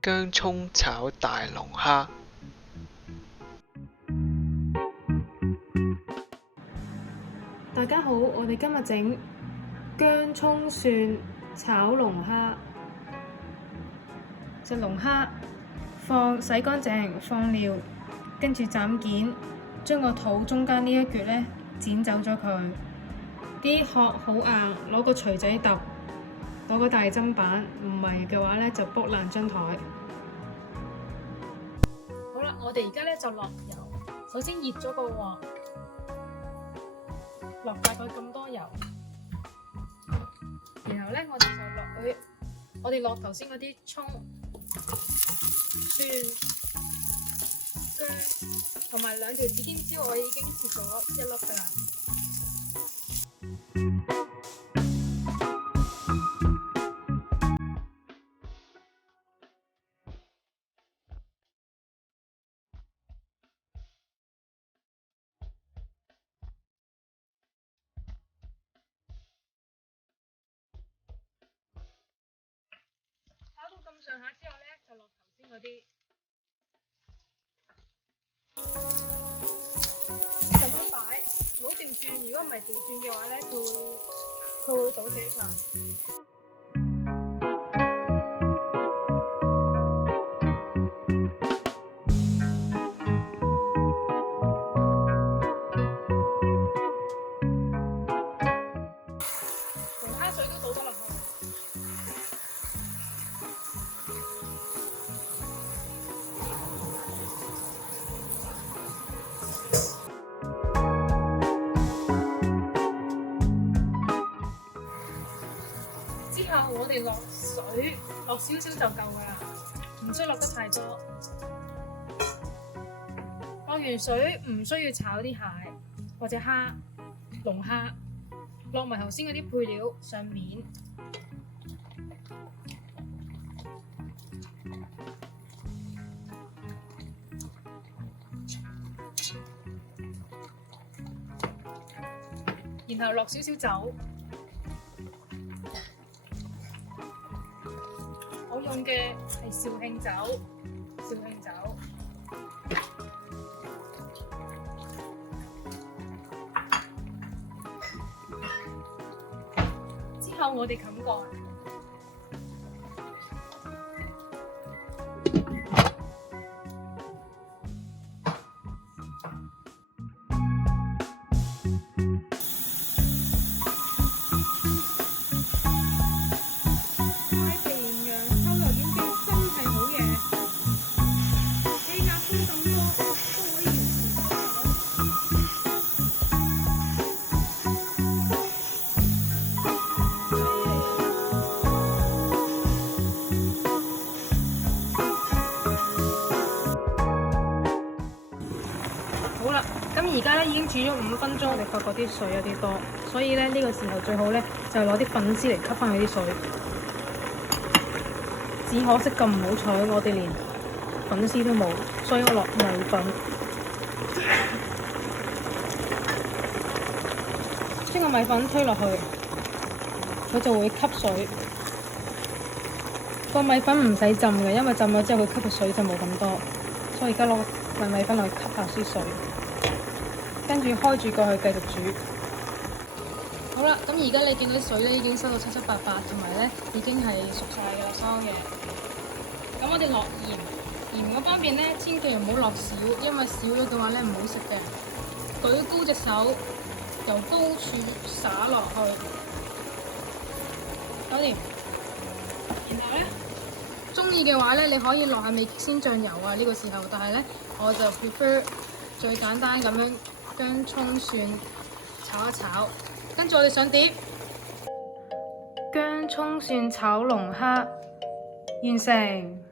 薑蔥炒大龍蝦。大家好，我哋今日整薑蔥蒜炒龍蝦。隻龍蝦洗乾淨，放料，跟住斬件，將個肚中間呢一橛呢剪走咗佢。啲殼好硬，攞個錘仔揼，攞個大砧板，唔係嘅話呢就卜爛張台。好啦，我哋而家呢就落油，首先熱咗個鑊。落大概咁多油，然後咧我哋落頭先嗰啲葱、蒜、薑同埋2條指天椒，我已經切咗1粒噶啦。炒到咁上下之後咧，就落頭先嗰啲，咁樣擺，唔好調轉。如果唔係調轉嘅話咧，佢會倒瀉晒。龍蝦水都倒咗落去。之後我哋落水，落少少就夠噶啦，唔需要落得太多。落完水唔需要炒啲蟹或者蝦、龍蝦，落埋頭先嗰啲配料上面。然後落少少酒。我用嘅係紹興酒，之後我哋冚蓋。好啦，咁而家咧已經煮咗5分鐘，我哋發覺啲水有啲多，所以咧呢個時候最好咧就攞啲粉絲嚟吸翻佢啲水。只可惜咁唔好彩，我哋連粉絲都冇，所以我落米粉。將個米粉推落去，佢就會吸水。個米粉唔使浸嘅，因為浸咗之後佢吸嘅水就冇咁多，所以而家攞米粉落去吸下啲水。跟住開住過去繼續煮。好啦，咁而家你見到啲水咧已經收到七七八八，同埋咧已經係熟晒嘅啦，所有嘢。咁我哋落鹽嗰方面咧，千祈唔好落少，因為少咗嘅話咧唔好食嘅。舉高隻手，由高處灑落去，搞掂。然後咧，中意嘅話咧，你可以落下味鮮醬油啊呢個時候，但係咧我就 prefer 最簡單咁樣。薑蔥蒜炒一炒，跟住我哋上碟。薑蔥蒜炒龍蝦完成。